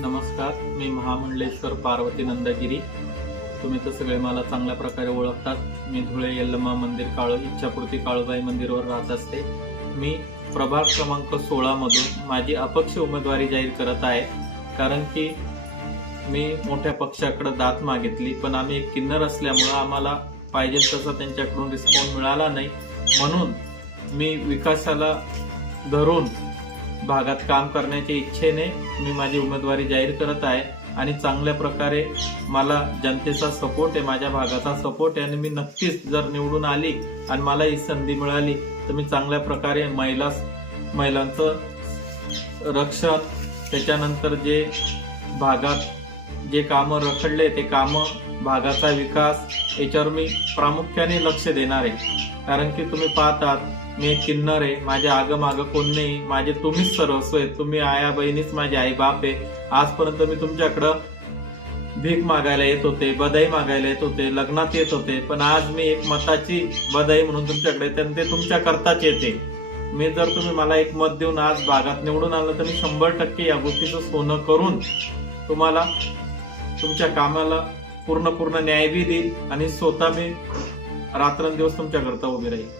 नमस्कार, मी महामंडलेश्वर पार्वती नंदगिरी. तुम्ही तर सगळे मला चांगल्या प्रकारे ओळखतात. मी धुळे यल्लमा मंदिर इच्छापूर्ती काळूबाई मंदिरवर राहत असते. मी प्रभाग क्रमांक 16 मधून माझी अपक्ष उमेदवारी जाहीर करत आहे. कारण की मी मोठ्या पक्षाकडे दाद मागितली, पण आम्ही एक किन्नर असल्यामुळे आम्हाला पाहिजे तसा त्यांच्याकडून रिस्पॉन्स मिळाला नाही. म्हणून मी विकासाला धरून भागात काम करण्याच्या इच्छेने मी माझी उमेदवारी जाहीर करत आहे. आणि चांगल्या प्रकारे मला जनतेचा सपोर्ट आहे, माझ्या भागाचा सपोर्ट आहे. आणि मी नक्कीच जर निवडून आली आणि मला ही संधी मिळाली तर मी चांगल्या प्रकारे महिलांचं रक्षण, त्याच्यानंतर जे भागात जे कामं रखडले ते कामं, भागाचा विकास याच्यावर मी प्रामुख्याने लक्ष देणार आहे. कारण की तुम्ही पाहतात मी एक किन्नर आहे, माझ्या आगमागं कोण नाही, माझे तुम्हीच सर्वस्व आहे. तुम्ही आया बहिणीच माझे आई बाप आहे. आजपर्यंत मी तुमच्याकडं भीक मागायला येत होते, बधाई मागायला येत होते, लग्नात येत होते, पण आज मी एक मताची बधाई म्हणून तुमच्याकडे येते आणि ते तुमच्या करताच येते. मी जर तुम्ही मला एक मत देऊन आज भागात निवडून आलं तर मी 100% या गोष्टीचं सोनं करून तुम्हाला तुमच्या कामाला पूर्ण न्याय बी देईल आणि स्वतः मी रात्रंदिवस तुमच्याकरता उभी राहील.